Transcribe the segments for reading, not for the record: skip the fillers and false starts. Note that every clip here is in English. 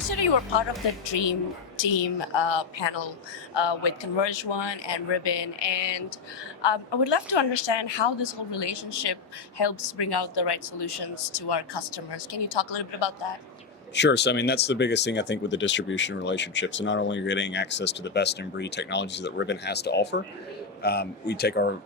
Yesterday, you were part of the Dream Team panel with Converge One and Ribbon, and I would love to understand how this whole relationship helps bring out the right solutions to our customers. Can you talk a little bit about that? Sure. So, I mean, that's the biggest thing I think with the distribution relationship. So, not only are you getting access to the best in breed technologies that Ribbon has to offer, we take our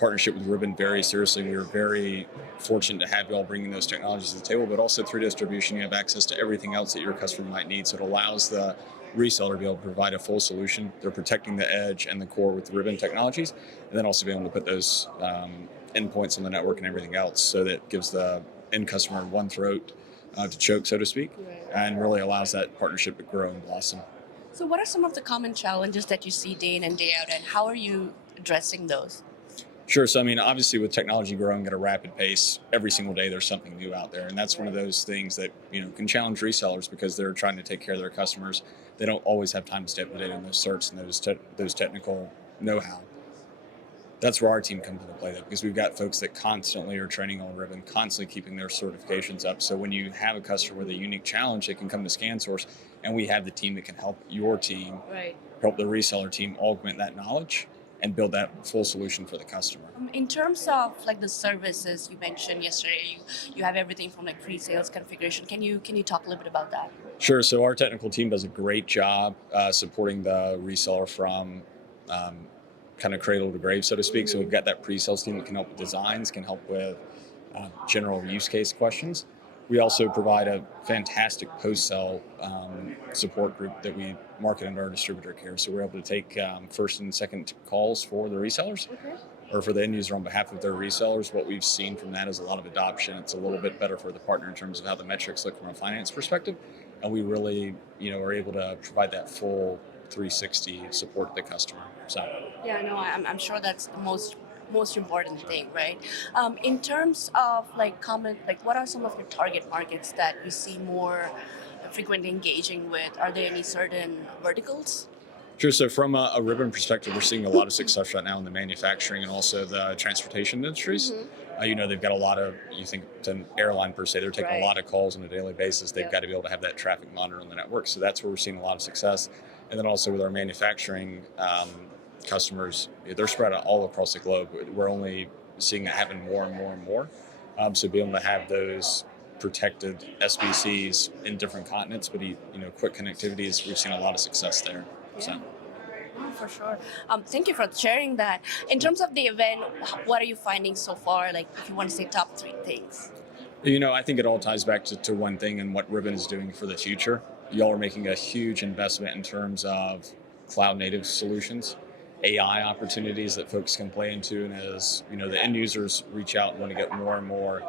partnership with Ribbon very seriously. We are very fortunate to have you all bringing those technologies to the table, but also through distribution, you have access to everything else that your customer might need. So, it allows the reseller to be able to provide a full solution. They're protecting the edge and the core with Ribbon technologies, and then also be able to put those endpoints on the network and everything else, so that gives the end customer one throat to choke, so to speak, Right. and really allows that partnership to grow and blossom. So, what are some of the common challenges that you see day in and day out, and how are you addressing those? Sure. So, I mean, obviously, with technology growing at a rapid pace, every single day there's something new out there, and that's one of those things that can challenge resellers because they're trying to take care of their customers. They don't always have time to stay up to date on those certs and those technical know-how. That's where our team comes into play, though, because we've got folks that constantly are training on Ribbon, constantly keeping their certifications up. So when you have a customer with a unique challenge, they can come to ScanSource, and we have the team that can help your team, Right. help the reseller team augment that knowledge and build that full solution for the customer. In terms of like the services you mentioned yesterday, you have everything from like pre-sales configuration. Can you talk a little bit about that? Sure. So our technical team does a great job supporting the reseller from kind of cradle to grave, so to speak. So we've got that pre-sales team that can help with designs, can help with general use case questions. We also provide a fantastic post-sale support group that we market under our distributor care. So we're able to take first and second calls for the resellers Okay. or for the end user on behalf of their resellers. What we've seen from that is a lot of adoption. It's a little bit better for the partner in terms of how the metrics look from a finance perspective. And we really, are able to provide that full 360 support to the customer. So. Yeah, no, I'm sure that's the most important thing, right? In terms of what are some of your target markets that you see more frequently engaging with? Are there any certain verticals? Sure. So from a Ribbon perspective, we're seeing a lot of success right now in the manufacturing and also the transportation industries. They've got a lot of, you think it's an airline per se, they're taking Right. a lot of calls on a daily basis. They've Yep. got to be able to have that traffic monitored on the network. So that's where we're seeing a lot of success. And then also with our manufacturing customers, they're spread out all across the globe. We're only seeing that happen more and more and more. So being able to have those protected SBCs in different continents, but quick connectivities, we've seen a lot of success there. So. Oh, for sure. Thank you for sharing that. In terms of the event, what are you finding so far? Like, if you want to say top three things. I think it all ties back to one thing and what Ribbon is doing for the future. Y'all are making a huge investment in terms of cloud native solutions, AI opportunities that folks can play into. And as the end users reach out and want to get more and more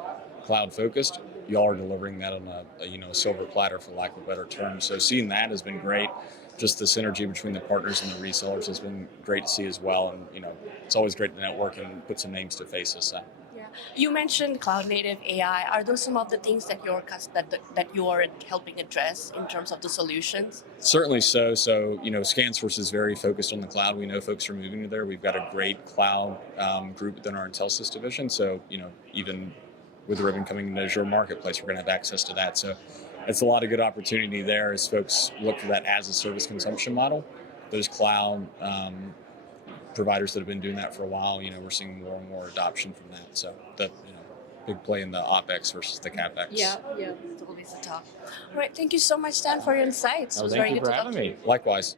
cloud focused, y'all are delivering that on a silver platter, for lack of a better term. So seeing that has been great. Just the synergy between the partners and the resellers has been great to see as well. And it's always great to network and put some names to faces. So. Yeah. You mentioned cloud native AI. Are those some of the things that that you are helping address in terms of the solutions? Certainly so. So, ScanSource is very focused on the cloud. We know folks are moving to there. We've got a great cloud group within our IntelSys division. So, even with Ribbon coming into Azure Marketplace, we're going to have access to that. So it's a lot of good opportunity there as folks look for that as a service consumption model. Those cloud providers that have been doing that for a while, we're seeing more and more adoption from that. So that, big play in the OpEx versus the CapEx. Yeah, it's always a talk. All right, thank you so much, Stan, for your insights. It was Thank very you good for to talk having to you. me. Likewise.